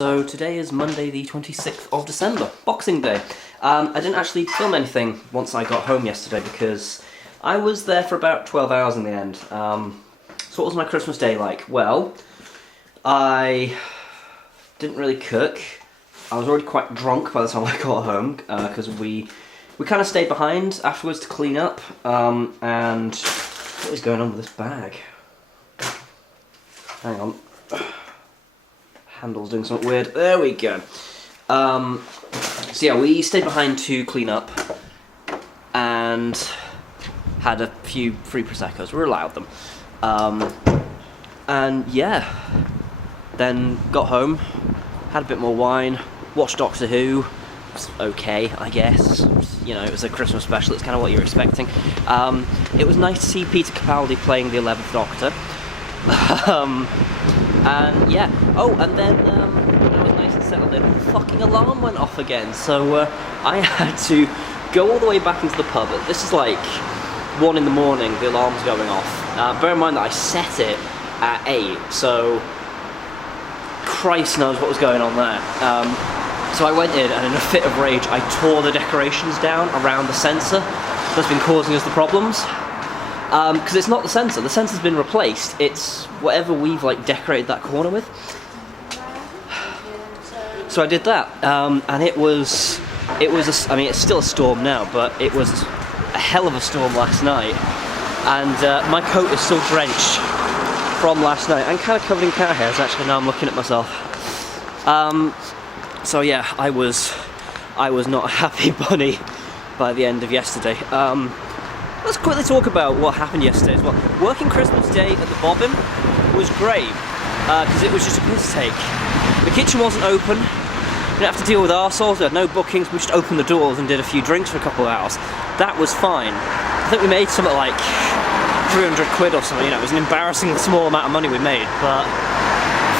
So today is Monday the 26th of December, Boxing Day. I didn't actually film anything once I got home yesterday because I was there for about 12 hours in the end. So what was my Christmas day like? Well, I didn't really cook. I was already quite drunk by the time I got home because we kind of stayed behind afterwards to clean up. And what is going on with this bag? Hang on. Handle's doing something weird. There we go. So yeah, we stayed behind to clean up and had a few free Prosecco's. We were allowed them. And yeah, then got home, had a bit more wine, watched Doctor Who. It was okay, I guess. You know, it was a Christmas special. It's kind of what you're expecting. It was nice to see Peter Capaldi playing the 11th Doctor. And yeah, oh, and then when I was nice and settled in, the fucking alarm went off again, so I had to go all the way back into the pub. This is like 1 in the morning, the alarm's going off. Bear in mind that I set it at 8, so Christ knows what was going on there. So I went in, and in a fit of rage, I tore the decorations down around the sensor that's been causing us the problems. Because it's not the sensor's been replaced, it's whatever we've like decorated that corner with. So I did that, and it was I mean, it's still a storm now, but it was a hell of a storm last night, and my coat is still drenched from last night, and kind of covered in cat hairs actually, now I'm looking at myself. So yeah, I was not a happy bunny by the end of yesterday. Let's quickly talk about what happened yesterday as well. Working Christmas Day at the Bobbin was great, because it was just a piss take. The kitchen wasn't open, we didn't have to deal with arseholes, we had no bookings, we just opened the doors and did a few drinks for a couple of hours. That was fine. I think we made something like 300 quid or something, you know, it was an embarrassingly small amount of money we made, but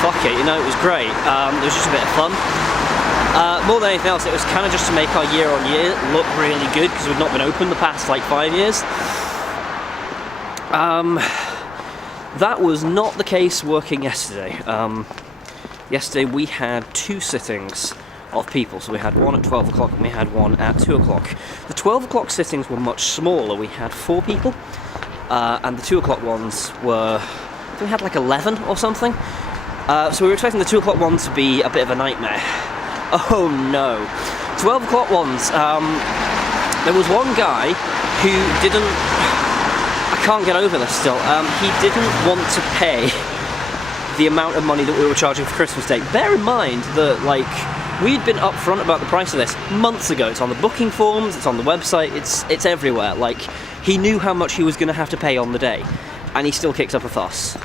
fuck it, you know, it was great. It was just a bit of fun. More than anything else, it was kind of just to make our year on year look really good, because we've not been open the past like 5 years. That was not the case working yesterday. Yesterday we had 2 sittings of people, so we had one at 12 o'clock and we had one at 2 o'clock. The 12 o'clock sittings were much smaller, we had 4 people, and the 2 o'clock ones were, I think we had like 11 or something. So we were expecting the 2 o'clock one to be a bit of a nightmare. Oh no. 12 o'clock ones, there was one guy who didn't, I can't get over this still, he didn't want to pay the amount of money that we were charging for Christmas Day. Bear in mind that, like, we'd been upfront about the price of this months ago. It's on the booking forms, it's on the website, it's everywhere. Like, he knew how much he was going to have to pay on the day, and he still kicks up a fuss.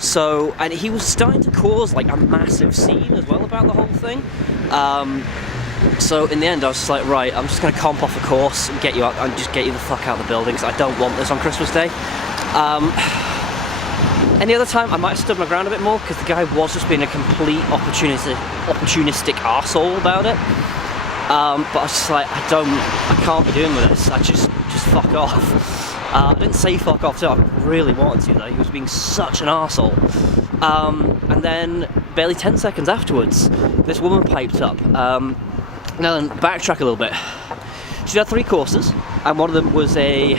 So, and he was starting to cause like a massive scene as well about the whole thing. So in the end I was just like, right, I'm just going to comp off a course and get you out, and just get you the fuck out of the building, because I don't want this on Christmas Day. Any other time I might have stood my ground a bit more, because the guy was just being a complete opportunistic arsehole about it. But I was just like, I can't be doing with this, I just fuck off. I didn't say fuck off, so I really wanted to, though. He was being such an arsehole. And then, barely 10 seconds afterwards, this woman piped up. Now then, backtrack a little bit. She had 3 courses, and one of them was it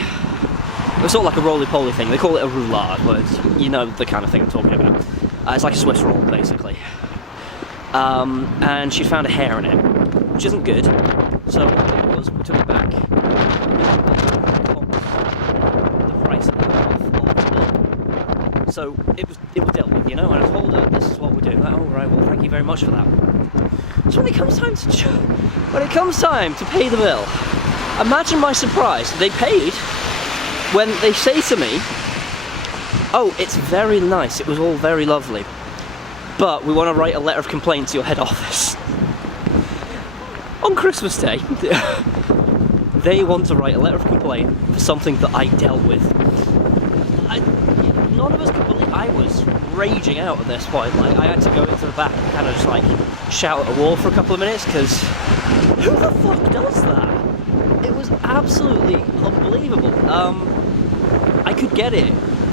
was sort of like a roly-poly thing. They call it a roulade, but you know the kind of thing I'm talking about. It's like a Swiss roll, basically. And she found a hair in it, which isn't good. So what we did was, we took it back. So it was dealt with, you know, and I told her, this is what we're doing. Like, oh right, well thank you very much for that. So when it comes time to pay the bill, imagine my surprise. They paid when they say to me, oh, it's very nice, it was all very lovely, but we want to write a letter of complaint to your head office. On Christmas Day, they want to write a letter of complaint for something that I dealt with. None of us could believe. I was raging out at this point. Like, I had to go into the back and kind of just like shout at a wall for a couple of minutes, because who the fuck does that? It was absolutely unbelievable. I could get it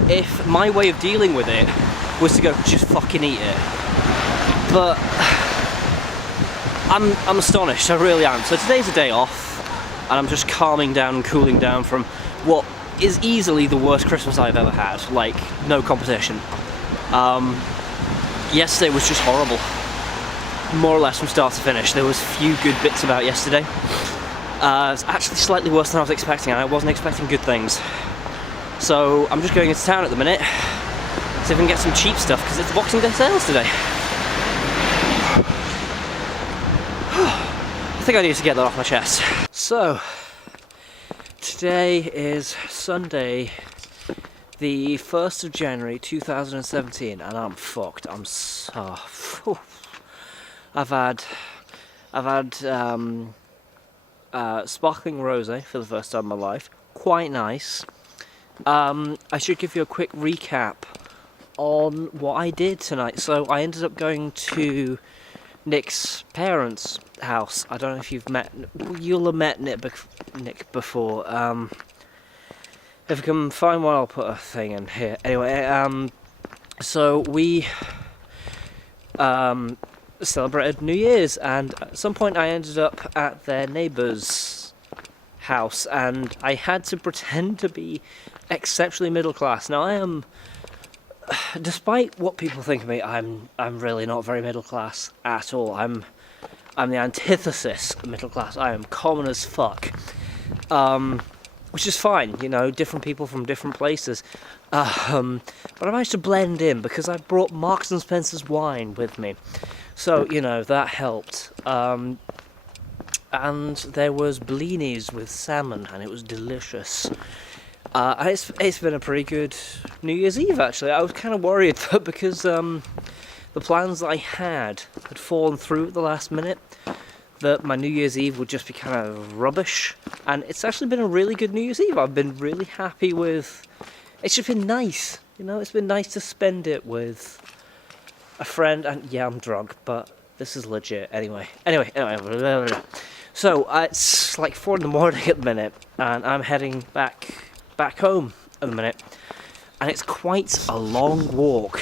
if my way of dealing with it was to go, just fucking eat it. But I'm astonished, I really am. So today's a day off, and I'm just calming down and cooling down from what is easily the worst Christmas I've ever had, like, no competition. Yesterday was just horrible, more or less from start to finish. There was few good bits about yesterday. It's actually slightly worse than I was expecting, and I wasn't expecting good things. So I'm just going into town at the minute, see if I can get some cheap stuff, because it's the Boxing Day sales today. I think I need to get that off my chest. So, today is Sunday, the 1st of January 2017, and I'm fucked. I'm so... I've had sparkling rosé for the first time in my life. Quite nice. I should give you a quick recap on what I did tonight. So I ended up going to Nick's parents' house. I don't know if you'll have met Nick before. If I can find one, I'll put a thing in here. Anyway, so we celebrated New Year's, and at some point I ended up at their neighbour's house, and I had to pretend to be exceptionally middle class. Now I am, despite what people think of me, I'm really not very middle class at all. I'm the antithesis of middle class. I am common as fuck, which is fine, you know, different people from different places. But I managed to blend in because I brought Marks and Spencer's wine with me, so you know that helped. And there was blinis with salmon, and it was delicious. And it's been a pretty good New Year's Eve, actually. I was kind of worried that because the plans that I had fallen through at the last minute, that my New Year's Eve would just be kind of rubbish. And it's actually been a really good New Year's Eve. I've been really happy with... It's just been nice, you know? It's been nice to spend it with a friend. And yeah, I'm drunk, but this is legit. Anyway. So, it's like 4 in the morning at the minute, and I'm heading back home at the minute. And it's quite a long walk.